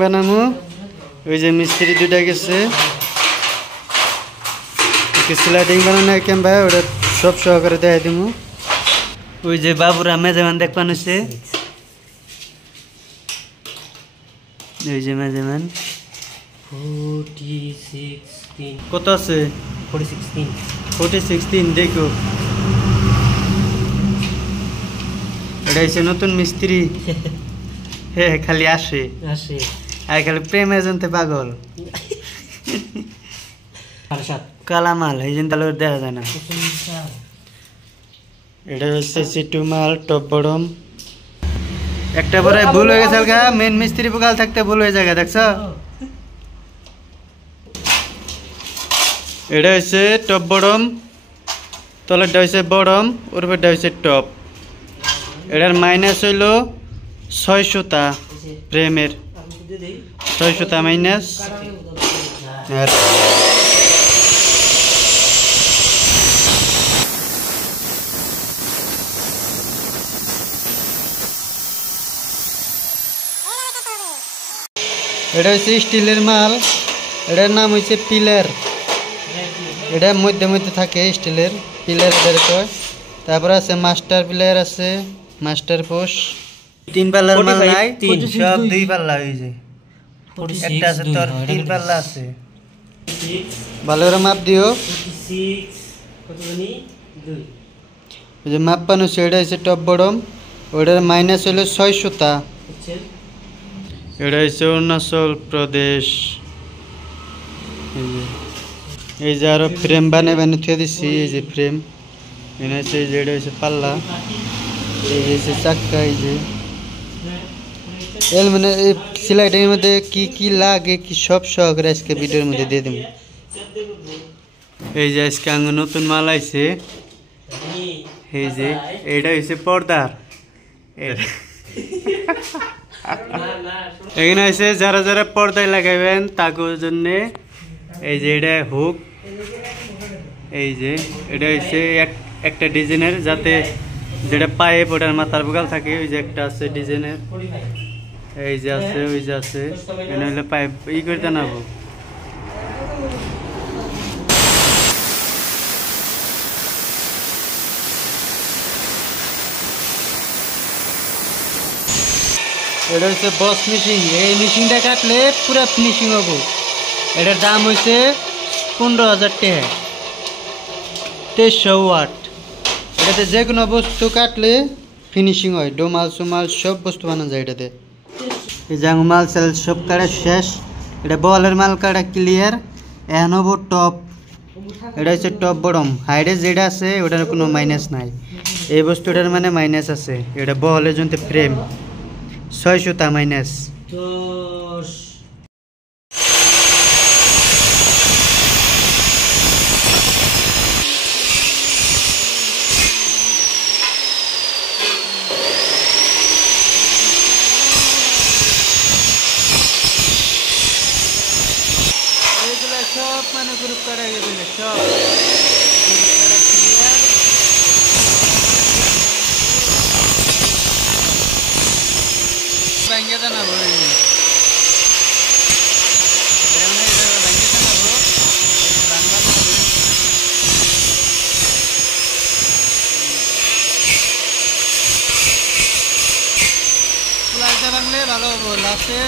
বানামু ওই যে মিস্ত্রি দুটা গেছে স্লাইডিং বানানো কেম ভাই ওটা সব সহকারে দেখাই দিমু। ওই যে বাবুরা মেজামান দেখবান হচ্ছে ওই যে মেজামান 46 কত আছে 46 দেখো এটা হচ্ছে নতুন মিস্ত্রি হ্যাঁ খালি আসে আর খালি প্রেমে জানতে পাগল কালামাল এই জন্য তাহলে দেখা যায় না। এটা হচ্ছে সিটু মাল টপ বড়ম একটা পরে ভুল হয়ে গেছে গা মেন মিস্ত্রি পোকাল থাকতে ভুল হয়ে যায় দেখছ। এটা হচ্ছে টপ বড়ম তলেরটা হচ্ছে বড়ম ওর উপরটা হচ্ছে টপ। এটার মাইনাস হইল 600টা প্রেমের 600টা মাইনাস আর এটা হচ্ছে স্টিলের মাল এটার নাম হচ্ছে পিলার। এটা মধ্যে মধ্যে থাকে স্টিলের পিলার এটার কয়। তারপর আছে মাস্টার পিলার আছে মাস্টার পোস্ট 3 পাল্লার মাল নাই সব 2 পাল্লা হয়ে যায় একটা আছে তোর 3 পাল্লা আছে ভালো করে মাপ দিও। ওই যে মাপ পানো সেটা হচ্ছে টপ বড়ম ওটার মাইনাস হলো 600টা। এটা হচ্ছে অরুণাচল প্রদেশ। এই যে আরো ফ্রেম বানিয়ে থুয়ে দিচ্ছি এই যে ফ্রেম এনে হচ্ছে এই যে এটা হচ্ছে পাল্লা এই হচ্ছে চাক্কা এই যে এর মানে এই সিলাইটের মধ্যে কি কি লাগে কি সব সহকারে আজকে ভিডিওর মধ্যে দিয়ে দেবো। এই যে আজকে আঙ্গ নতুন মাল আইছে এই যে এটা হচ্ছে পর্দার এখানে হচ্ছে যারা যারা পর্দায় লাগাইবেন তাদের জন্য এই যে এটা হুক এই যে এটা হচ্ছে একটা ডিজাইনের যাতে যেটা পাইপ ওটার মাথার বোকাল থাকে ওই যে একটা আছে ডিজাইনের এই যে আছে ওই যে আছে এখানে হলে পাইপ ই করে জানাবো। এটা হচ্ছে বস মেশিন এই মেশিনটা কাটলে পুরো ফিনিশিং হবো। এটার দাম হচ্ছে 15,000 টাকা 2300 ওয়াট। এটাতে যে কোনো বস্তু কাটলে ফিনিশিং হয় ডোমাল সুমাল সব বস্তু বানানো যায় এটাতে। এই যে মাল সেল সব কাটা শেষ এটা বলের মাল কাটা ক্লিয়ার এখন হবো টপ। এটা হচ্ছে টপ বড়ম হাইডে যেটা আছে ওটার কোনো মাইনাস নাই এই বস্তুটার মানে মাইনাস আছে এটা বলের জন্য ফ্রেম 600টা মাইনাস। এইগুলো সব মানে গ্রুপ করা গেছে সব ভাঙ্গে জানাবো ভালো হবো লাস্টে